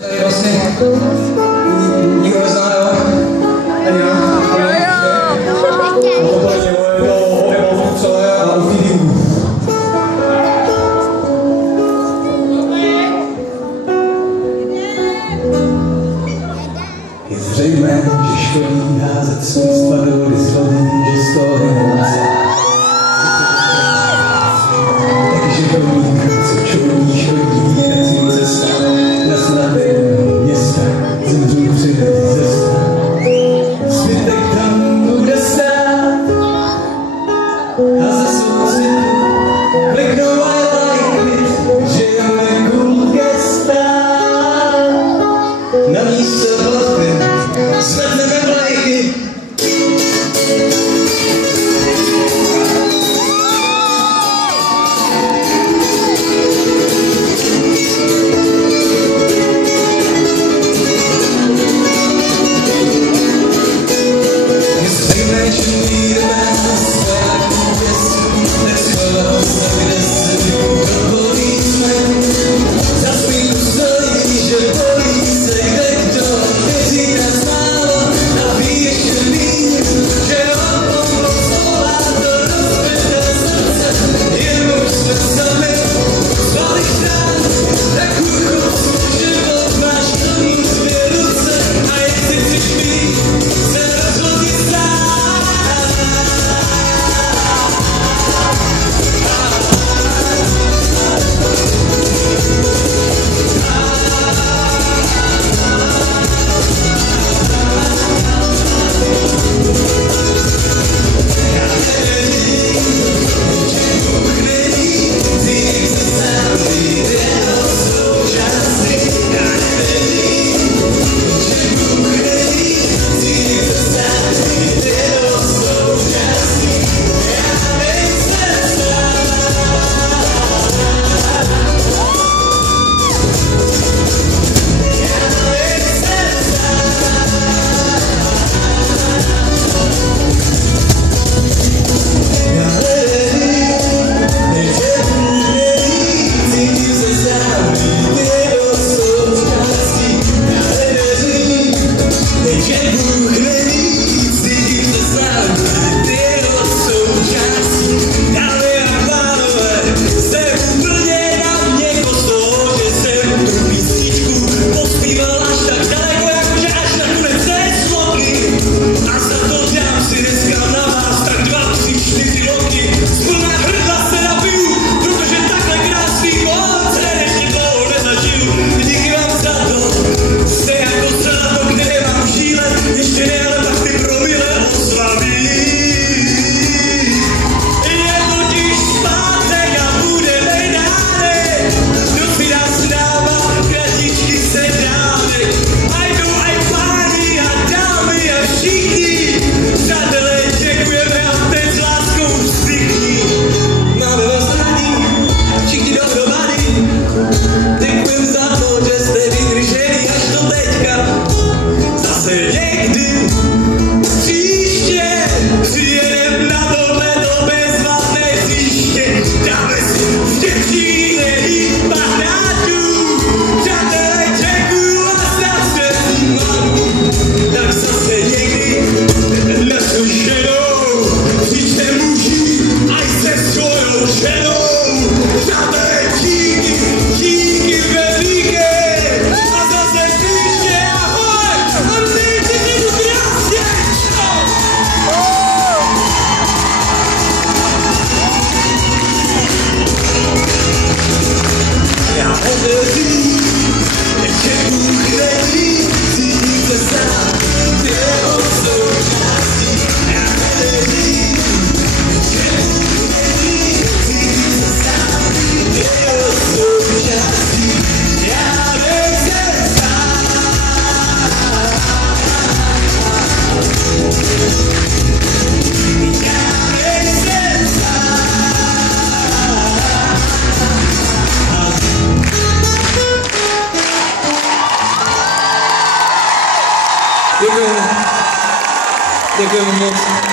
Tady vlastně nikdo nezná, jo? Ani já. Je zřejmé, že škodí házet smysl do vody slovní, že z toho nemůže. Takže chodí, co čudní, škodí, kací cesta, na snadné města, zemřu přidat ze stát. Zbytek tam bude stát a za soucitu kliknou I like it, že jeme cool gesta. Na místě hlavy zvedneme vlajky. Děkujeme moc.